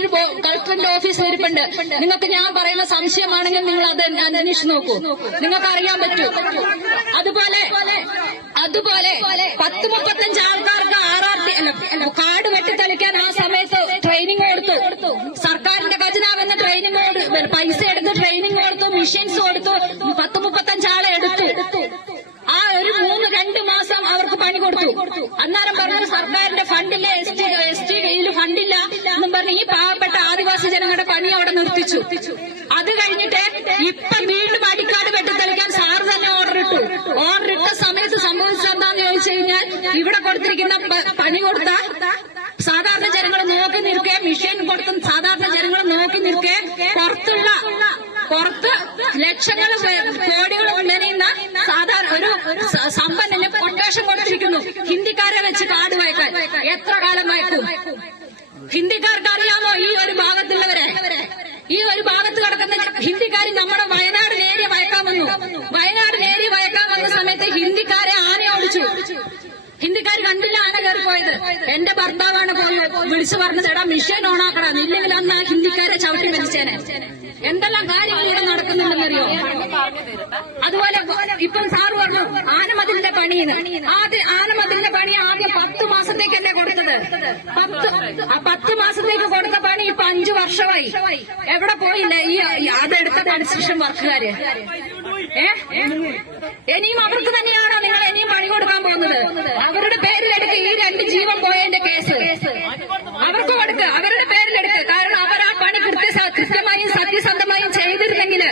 ഒരു കളക്ടറിന്റെ ഓഫീസ് ഇരിപ്പുണ്ട്. നിങ്ങൾക്ക് ഞാൻ പറയുന്ന സംശയമാണെങ്കിൽ നിങ്ങൾ അത് അന്വേഷിച്ച് നോക്കൂ. നിങ്ങൾക്ക് അറിയാൻ പറ്റൂ. അതുപോലെ അതുപോലെ പത്ത് മുപ്പത്തഞ്ച് ആൾക്കാർക്ക് ടി കാർഡ് വെട്ടിത്തെളിക്കാൻ ആ സമയത്ത് ട്രെയിനിങ് കൊടുത്തു. സർക്കാരിന്റെ ഖജനാവെന്ന് ട്രെയിനിങ് പൈസ എടുത്ത് ട്രെയിനിങ് കൊടുത്തു. മെഷീൻസ് കൊടുത്തു. പത്ത് മുപ്പത്തഞ്ച് ആളെ എടുത്തു. ആ ഒരു മൂന്ന് രണ്ട് മാസം അവർക്ക് പണി കൊടുത്തു. അന്നേരം പറഞ്ഞത് സർക്കാരിന്റെ ഫണ്ടില്ല ഇപ്പൊ വീണ്ടും അടിക്കാട് വെട്ടിത്തെളിക്കാൻ സാർ തന്നെ ഓർഡർ ഇട്ടു. ഓർഡർ ഇട്ട സമയത്ത് സംഭവിച്ചത് എന്താന്ന് ചോദിച്ചു കഴിഞ്ഞാൽ ഇവിടെ കൊടുത്തിരിക്കുന്ന പണി കൊടുത്ത സാധാരണ ജനങ്ങൾ നോക്കി നിൽക്കേ മിഷീൻ കൊടുത്ത സാധാരണ ജനങ്ങൾ നോക്കി നിൽക്കേ പുറത്തുള്ള പുറത്ത് ലക്ഷങ്ങൾ കോടികൾ ഉണ്ടെന്ന സാധാരണ ഒരു സമ്പന്നന് കൊട്ടേഷൻ കൊടുത്തിരിക്കുന്നു. ഹിന്ദിക്കാരെ വെച്ച് കാട് വായിക്കാൻ. എത്ര കാലം വായിക്കും? ഹിന്ദിക്കാർക്ക് അറിയാമോ ഈ ഒരു ഭാഗത്തുള്ളവരെ ഈ ഒരു ഭാഗത്ത് കിടക്കുന്ന ഹിന്ദിക്കാർ നമ്മുടെ വയനാട് നേരിയ വയക്കാൻ വന്നു വയനാട് നേരിയ വയക്കാൻ വന്ന സമയത്ത് ഹിന്ദിക്കാരെ ആന ഓടിച്ചു ഹിന്ദിക്കാർ കണ്ടില്ല ആന കയറി പോയത് എന്റെ ഭർത്താവാണ് പോയത് വിളിച്ചു പറഞ്ഞത് എടാ മിഷീൻ ഓണാക്കണം ഇല്ലെങ്കിൽ അന്ന് ആ ഹിന്ദിക്കാരെ ചവിട്ടി മരിച്ചേനെ എന്തെല്ലാം കാര്യങ്ങൾ ഇവിടെ നടക്കുന്നുണ്ടെന്നറിയോ? അതുപോലെ ഇപ്പം സാറ് പറഞ്ഞു ആനമതിലിന്റെ പണി ആദ്യ ആനമതിലിന്റെ പണി ആദ്യം പത്ത് മാസത്തേക്ക് എന്നെ കൊടുത്തത്? പത്ത് പത്ത് മാസത്തേക്ക് കൊടുത്ത പണി ഇപ്പൊ അഞ്ചു വർഷമായി. എവിടെ പോയില്ല? ഈ അതെടുത്ത കൺസ്ട്രക്ഷൻ വർക്കുകാര്. ഏ? ഇനിയും അവർക്ക് തന്നെയാണോ നിങ്ങൾ ഇനിയും പണി കൊടുക്കാൻ പോകുന്നത്? അവരുടെ പേരിലെടുക്ക് ഈ രണ്ട് ജീവൻ പോയതിന്റെ കേസ്. അവർക്ക് കൊടുക്ക് അവരുടെ പേരിലെടുക്ക്. കാരണം അവർ ആ പണി കൃത്യ കൃത്യമായും സത്യസന്ധമായും ചെയ്തിരുന്നെങ്കിൽ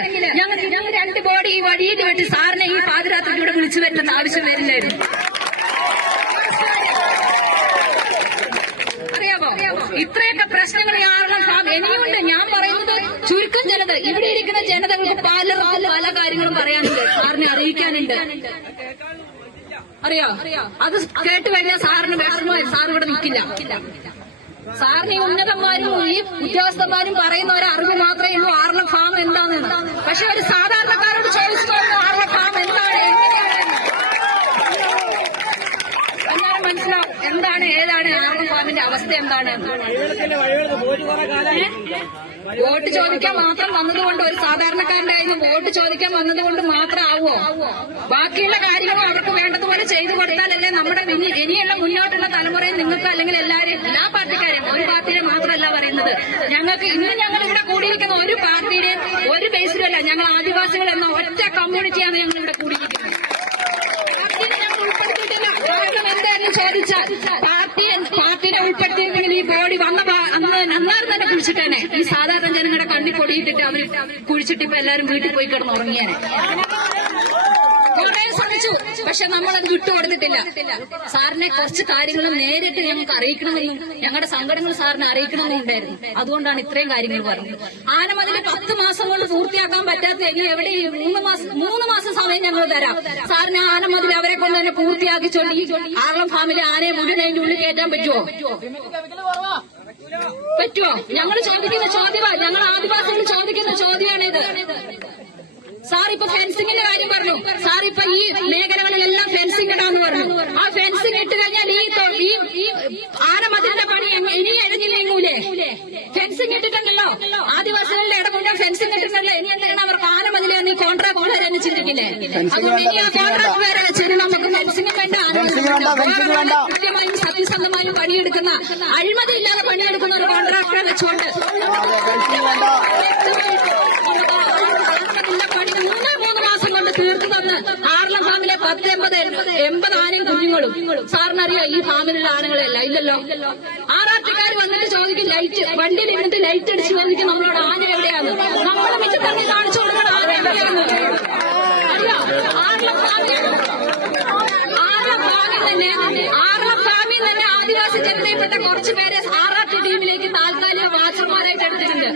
ഞങ്ങൾ ഞങ്ങൾ രണ്ട് ബോഡി ഈ വഴിയിൽ വെച്ച് സാറിനെ ഈ പാതിരാത്രിയിലൂടെ വിളിച്ചു പറ്റുന്ന ആവശ്യം വരില്ലായിരുന്നു. ഇത്രയൊക്കെ പ്രശ്നങ്ങൾ കാരണം ഇനിയുണ്ട്. ഞാൻ പറയുന്നത് ചുരുക്കം ജനത ഇവിടെ ഇരിക്കുന്ന ജനതകൾക്ക് പലർക്കും പല കാര്യങ്ങളും പറയാനുണ്ട് സാറിനെ അറിയിക്കാനുണ്ട് അറിയോ? അത് കേട്ട് വരുന്ന സാറിന് വിഷമമായി. സാർ ഇവിടെ നിൽക്കില്ല. സാറിന് ഈ ഉന്നതന്മാരും ഈ ഉദ്യോഗസ്ഥന്മാരും പറയുന്ന ഒരു അറിവ് മാത്രമേ ഉള്ളൂ. ആർല ഫാം എന്താണെന്ന്. പക്ഷെ ഒരു സാധാരണക്കാരോട് ചോദിച്ചു നോക്കൂ ആർല ഫാം എന്താണ് എങ്ങനെയാണ് എന്നാലും മനസ്സിലാവും എന്താണ് ഏതാണ് ആർല അവസ്ഥ എന്താണ്? വോട്ട് ചോദിക്കാൻ മാത്രം വന്നതുകൊണ്ട് ഒരു സാധാരണക്കാരന്റെ കയ്യിൽ വോട്ട് ചോദിക്കാൻ വന്നതുകൊണ്ട് മാത്രം ആവുമോ ബാക്കിയുള്ള കാര്യങ്ങളും അവർക്ക് വേണ്ടതുപോലെ ചെയ്തു കൊടുത്താലല്ലേ നമ്മുടെ ഇനിയുള്ള മുന്നോട്ടുള്ള തലമുറയിൽ നിങ്ങൾക്ക് അല്ലെങ്കിൽ എല്ലാവരും എല്ലാ പാർട്ടിക്കാരെയും ഒരു പാർട്ടിയെ മാത്രമല്ല പറയുന്നത്. ഞങ്ങൾക്ക് ഇന്ന് ഞങ്ങൾ ഇവിടെ കൂടിയിരിക്കുന്ന ഒരു പാർട്ടിയുടെയും ഒരു ബേസിലല്ല ഞങ്ങൾ ആദിവാസികൾ എന്ന ഒറ്റ കമ്മ്യൂണിറ്റിയാണ് ഞങ്ങൾ ഇവിടെ കൂടിയിരിക്കുന്നത് പാർട്ടിയെ ഞങ്ങൾ ഉൾപ്പെടുത്തിയിട്ടില്ല കാരണം എന്തായാലും ചോദിച്ചാൽ പാർട്ടി പാർട്ടിനെ ഉൾപ്പെടുത്തിയെങ്കിൽ ഈ ബോഡി വന്ന പാ- അന്ന് അന്നേരം തന്നെ കുഴിച്ചിട്ടേനെ ഈ സാധാരണ ജനങ്ങളുടെ കണ്ണി പൊടിയിട്ടിട്ട് അവർ കുഴിച്ചിട്ട് ഇപ്പൊ എല്ലാരും വീട്ടിൽ പോയി കിടന്ന് ഉറങ്ങിയാനെ കുറെ ശ്രമിച്ചു പക്ഷെ നമ്മളത് വിട്ടുകൊടുത്തിട്ടില്ല സാറിനെ കുറച്ച് കാര്യങ്ങൾ നേരിട്ട് ഞങ്ങൾക്ക് അറിയിക്കണമെന്നും ഞങ്ങളുടെ സങ്കടങ്ങൾ സാറിനെ അറിയിക്കണമെന്നും ഉണ്ടായിരുന്നു. അതുകൊണ്ടാണ് ഇത്രയും കാര്യങ്ങൾ പറഞ്ഞത്. ആനമതിൽ പത്ത് മാസം കൊണ്ട് പൂർത്തിയാക്കാൻ പറ്റാത്ത ഇനി എവിടെ മൂന്ന് മാസം മൂന്ന് മാസം സമയം ഞങ്ങൾ തരാം. സാറിന് ആനമതിൽ അവരെ കൊണ്ട് തന്നെ പൂർത്തിയാക്കി ചൊല്ലി ആറളം ഫാമിലെ ആനയെ മുഴുവൻ അതിന്റെ ഉള്ളിൽ കയറ്റാൻ പറ്റുമോ പറ്റുമോ ഞങ്ങൾ ചോദിക്കുന്ന ചോദ്യമാ. ഞങ്ങൾ ആദിവാസികൾ ചോദിക്കുന്ന ചോദ്യമാണിത്. സാർ ഇപ്പൊ ഫെൻസിങ്ങിന്റെ കാര്യം പറഞ്ഞു. സാർ ഇപ്പൊ ഈ മേഖലകളിലെല്ലാം ഫെൻസിങ് ഇടാന്ന് പറഞ്ഞു. ആ ഫെൻസിങ് ഇട്ട് കഴിഞ്ഞാൽ ഈ ഈ ആനമതിലിന്റെ പണി ഇനി എഴുതില്ലേ നീങ്ങൂലേ ഫെൻസിങ് ഇട്ടിട്ടുണ്ടല്ലോ. ആദിവാസികളുടെ ഇടമുണ്ട ഫെൻസിങ് ഇട്ടിട്ടുണ്ടല്ലോ. ഇനി എന്തെങ്കിലും അവർക്ക് ആനമതിൽ നീ കോൺട്രാക്ട് വേറെ ചിന്തിക്കില്ലേ അതുകൊണ്ട് ഇനി ആ കോൺട്രാക്ട് വേറെ ചെയ്യണം വേണ്ട. കൃത്യമായും സത്യസന്ധമായും പണിയെടുക്കുന്ന അഴിമതി ഇല്ലാതെ പണിയെടുക്കുന്ന ഒരു കോൺട്രാക്ടറെ വെച്ചുകൊണ്ട് പണി മൂന്ന് മൂന്ന് മാസം കൊണ്ട് തീർത്തു തന്ന് ആർലം ഫാമിലെ പത്ത് എൺപത് എൺപത് ആനയും കുഞ്ഞുങ്ങളും. സാറിനറിയാം ഈ ഫാമിലുള്ള ആനകളെല്ലാം? ഇല്ലല്ലോ. ആറാട്ടുകാർ വന്നിട്ട് ചോദിക്കും ലൈറ്റ് വണ്ടിയിൽ ഇരുന്നിട്ട് ലൈറ്റ് അടിച്ച് ചോദിക്കും നമ്മളോട് ആന എവിടെയാണ്? നമ്മളെ മിച്ചം തന്നെ കാണിച്ചു കൊടുക്കണം ആന എവിടെയാണ്? അറിയാം? ആർലം ഫാമിൽ ജനതയിൽപ്പെട്ട കുറച്ച് പേരെ ആറാട്ട് ടീമിലേക്ക് താൽക്കാലിക വാച്ചർമാരായിട്ട് എടുത്തിട്ടുണ്ട്.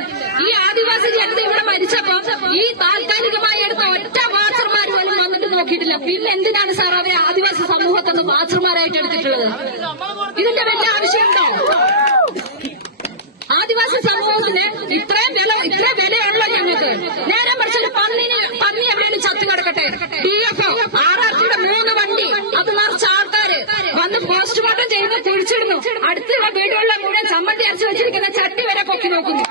ഈ ആദിവാസി ജനത ഇവിടെ മരിച്ചപ്പോ ഈ താൽക്കാലികമായി എടുത്ത ഒറ്റ വാച്ചർമാർ പോലും വന്നിട്ട് നോക്കിയിട്ടില്ല. പിന്നെ എന്തിനാണ് സാർ അവരെ ആദിവാസി സമൂഹത്തിൽ വാച്ചർമാരായിട്ട് എടുത്തിട്ടുള്ളത്? ഇതിന്റെ വലിയ ആവശ്യമുണ്ടോ? ആദിവാസി സമൂഹത്തിന് ഇത്രയും വില ഇത്ര വിലയുള്ള ഞങ്ങൾക്ക്. നേരെ മറിച്ചൊരു പന്നിന് പന്നി എവിടെയും ചത്തു കിടക്കട്ടെ. ഡി എഫ് ആർ ആർ ടിയുടെ മൂന്ന് വണ്ടി അത് നിറച്ച വന്ന് പോസ്റ്റ്മോർട്ടം ചെയ്യുന്നു കുഴിച്ചിടുന്നു. അടുത്തുള്ള വീടുകളിലെ മുഴുവൻ ചമ്മന്തി അരച്ചു വെച്ചിരിക്കുന്ന ചട്ടി വരെ പൊക്കി നോക്കുന്നു.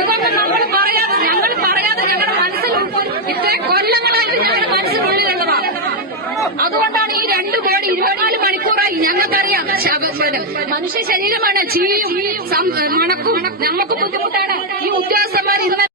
ഇതൊക്കെ നമ്മൾ പറയാതെ ഞങ്ങൾ പറയാതെ ഞങ്ങളുടെ മനസ്സിൽ ഇത്രയും കൊല്ലങ്ങളായിട്ട് ഞങ്ങളുടെ മനസ്സിനുള്ളിലുള്ളതാണ് അതുകൊണ്ടാണ് ഈ രണ്ടു കോടി ഇരുപത്തിനാല് മണിക്കൂറായി ഞങ്ങൾക്കറിയാം മനുഷ്യ ശരീരമാണ് ചീയും മണക്കും നമുക്ക് ബുദ്ധിമുട്ടാണ്. ഈ ഉദ്യോഗസ്ഥ